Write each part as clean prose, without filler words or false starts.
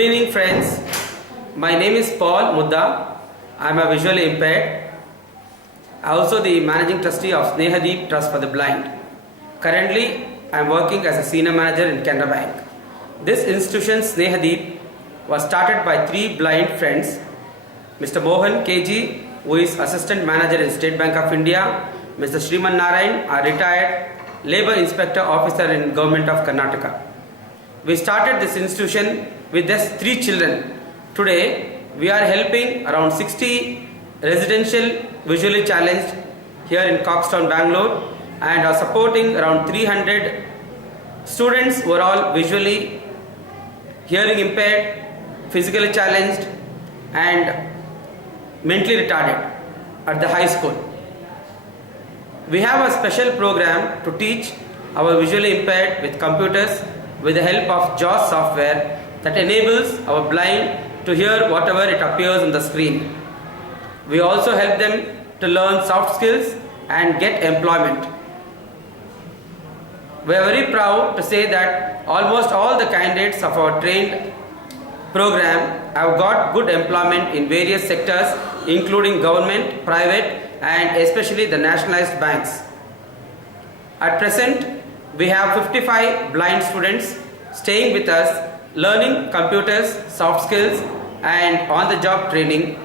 Good evening, friends. My name is Paul Mudda. I am a visually impaired. I am also the managing trustee of Snehadeep Trust for the Blind. Currently, I am working as a senior manager in Canara Bank. This institution, Snehadeep, was started by three blind friends, Mr. Mohan KG, who is assistant manager in State Bank of India, Mr. Sriman Narayan, a retired labor inspector officer in Government of Karnataka. We started this institution with just 3 children. Today, we are helping around 60 residential visually challenged here in Coxtown, Bangalore, and are supporting around 300 students who are all visually hearing impaired, physically challenged, and mentally retarded at the high school. We have a special program to teach our visually impaired with computers with the help of JAWS software that enables our blind to hear whatever it appears on the screen. We also help them to learn soft skills and get employment. We are very proud to say that almost all the candidates of our trained program have got good employment in various sectors, including government, private, and especially the nationalized banks. At present, we have 55 blind students staying with us, learning computers, soft skills, and on-the-job training.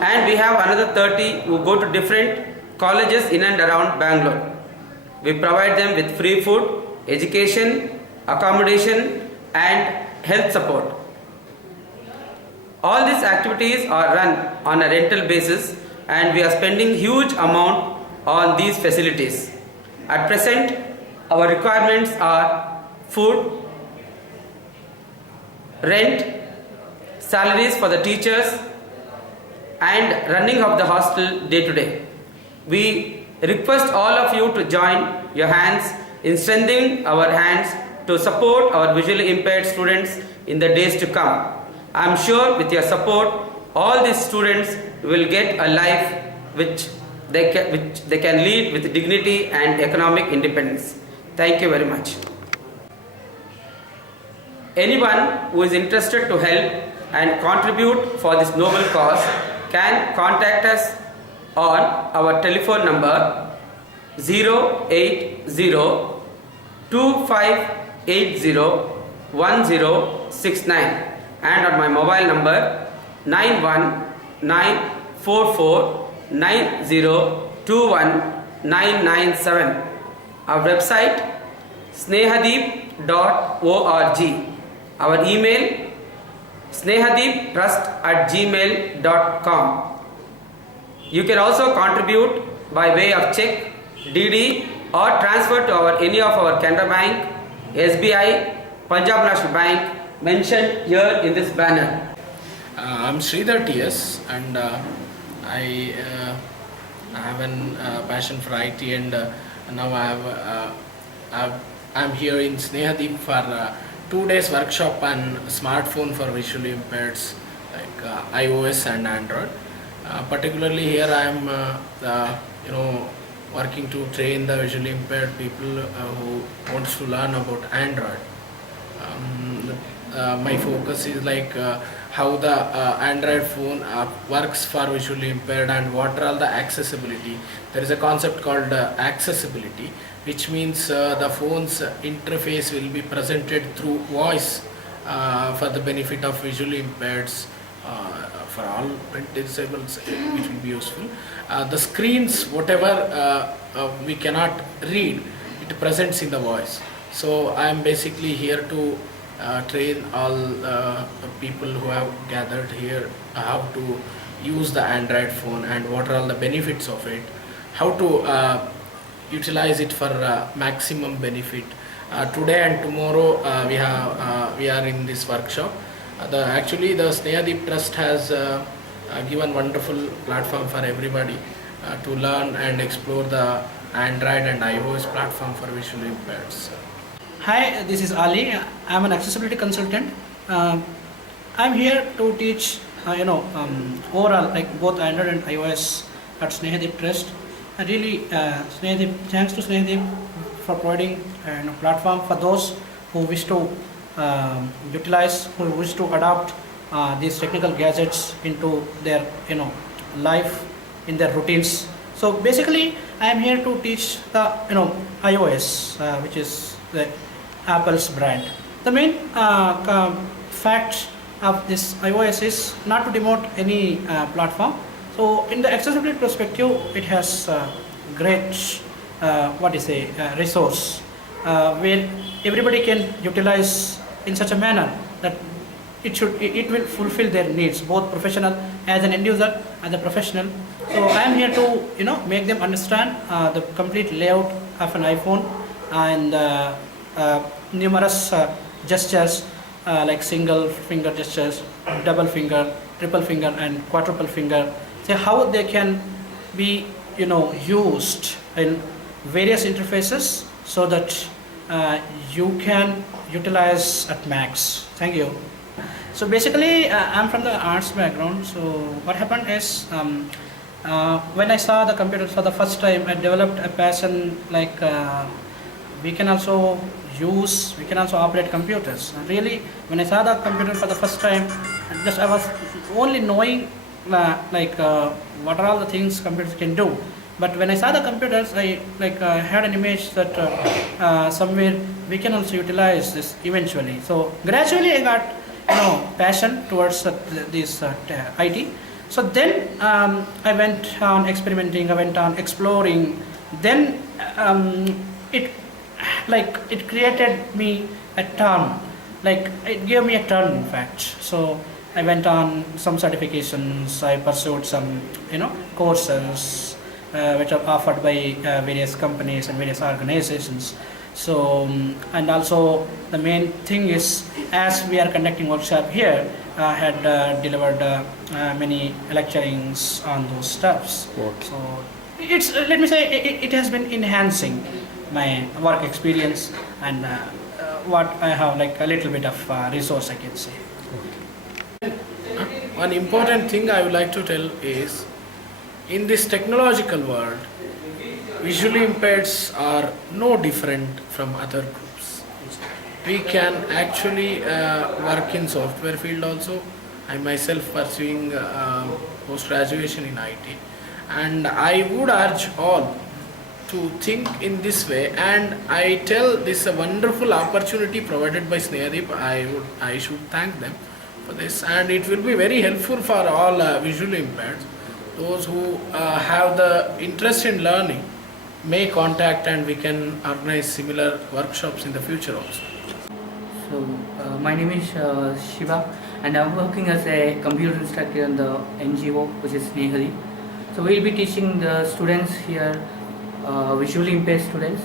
And we have another 30 who go to different colleges in and around Bangalore. We provide them with free food, education, accommodation, and health support. All these activities are run on a rental basis, and we are spending huge amount on these facilities. At present, our requirements are food, rent, salaries for the teachers, and running of the hostel day to day. We request all of you to join your hands in strengthening our hands to support our visually impaired students in the days to come. I am sure with your support, all these students will get a life which they can lead with dignity and economic independence. Thank you very much. Anyone who is interested to help and contribute for this noble cause can contact us on our telephone number 08025801069 and on my mobile number 919449021997. Our website snehadeep.org. Our email snehadeeptrust@gmail.com. You can also contribute by way of check, DD, or transfer to any of our Canara Bank, SBI, Punjab National Bank mentioned here in this banner. I'm Sridhar TS, and I have a passion for IT, and now I'm here in Snehadeep for 2 days workshop on smartphone for visually impaired, like iOS and Android. Particularly here I am working to train the visually impaired people who wants to learn about Android. My focus is like how the Android phone works for visually impaired and what are all the accessibility. There is a concept called accessibility, which means the phone's interface will be presented through voice for the benefit of visually impaired. For all print disabled, which will be useful. The screens, whatever we cannot read, it presents in the voice. So I am basically here to train all people who have gathered here how to use the Android phone and what are all the benefits of it, how to utilize it for maximum benefit. Today and tomorrow we are in this workshop. Actually the Snehadeep Trust has given wonderful platform for everybody to learn and explore the Android and iOS platform for visually impaired. Hi, this is Ali. I'm an accessibility consultant. I'm here to teach, overall, like both Android and iOS at Snehadeep Trust. And really, thanks to Snehadeep for providing a platform for those who wish to utilize, who wish to adopt these technical gadgets into their life, in their routines. So basically, I am here to teach the iOS, which is the Apple's brand. The main fact of this iOS is not to demote any platform. So in the accessibility perspective, it has great resource where everybody can utilize in such a manner that it will fulfill their needs, both professional as an end user and the professional. So I am here to make them understand the complete layout of an iPhone and numerous gestures like single finger gestures, double finger, triple finger, and quadruple finger. So how they can be used in various interfaces so that you can utilize at max. Thank you. So basically, I'm from the arts background. So what happened is, when I saw the computer for the first time, I developed a passion like we can also operate computers. And really, when I saw the computer for the first time, I was only knowing what are all the things computers can do. But when I saw the computers, I had an image that somewhere we can also utilize this eventually. So gradually, I got passion towards this IT. So then I went on experimenting, I went on exploring. Then it created me a turn, it gave me a turn in fact. So I went on some certifications, I pursued some courses which are offered by various companies and various organizations. So and also the main thing is, as we are conducting workshop here, I had delivered many lecturings on those stuffs. Okay. So it's let me say it has been enhancing my work experience and what I have a little bit of resource, I can say. One important thing I would like to tell is, in this technological world, visually impairs are no different from other groups. We can actually work in software field also. I myself pursuing post-graduation in IT, and I would urge all to think in this way, and I tell this is a wonderful opportunity provided by Snehadeep. I should thank them for this, and it will be very helpful for all visually impaired. Those who have the interest in learning may contact, and we can organize similar workshops in the future also. So, my name is Shiva, and I'm working as a computer instructor in the NGO, which is Snehadeep. So, we'll be teaching the students here, visually impaired students,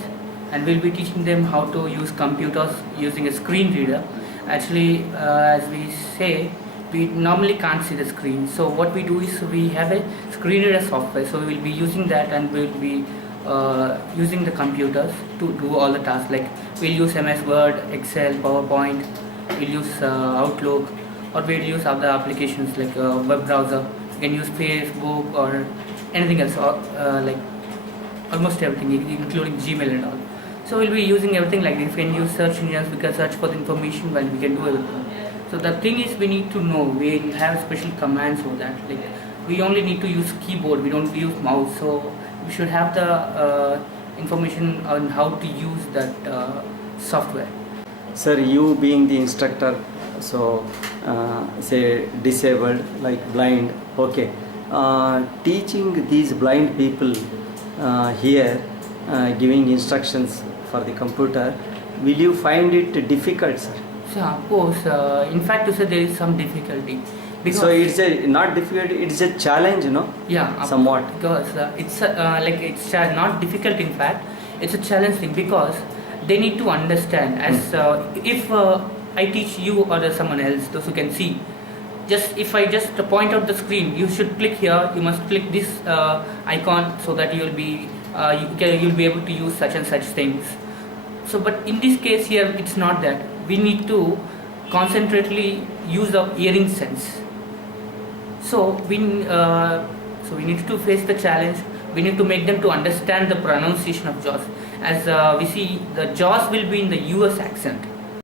and we'll be teaching them how to use computers using a screen reader. Actually, as we say, we normally can't see the screen. So, what we do is we have a screen reader software. So, we will be using that, and we'll be using the computers to do all the tasks. Like we'll use MS Word, Excel, PowerPoint, we'll use Outlook, or we'll use other applications like web browser. You can use Facebook or anything else, or like almost everything, including Gmail and all. So we'll be using everything like this. We can use search engines, we can search for the information, while we can do everything. So the thing is, we need to know, we have special commands for that. Like we only need to use keyboard, we don't use mouse. So we should have the information on how to use that software. Sir, you being the instructor, so say disabled, like blind, okay, teaching these blind people here, giving instructions for the computer, will you find it difficult, sir? So of course, in fact, to say there is some difficulty. Because So it's a not difficult, it's a challenge, yeah, somewhat. Because it's not difficult. In fact, it's a challenge thing, because they need to understand. As if I teach you or someone else, those who can see, if I just point out the screen, you should click here. You must click this icon so that you'll be able to use such and such things. So, but in this case here, it's not that. We need to concentrately use the hearing sense. So we need to face the challenge. We need to make them to understand the pronunciation of JAWS. As we see, the JAWS will be in the US accent.